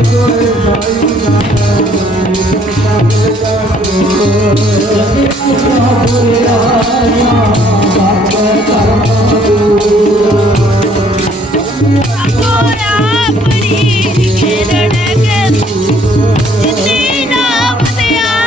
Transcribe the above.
توه ري هاي نا توه ستا ن گه توه ري هاي نا ستا کرم توه ري هاي نا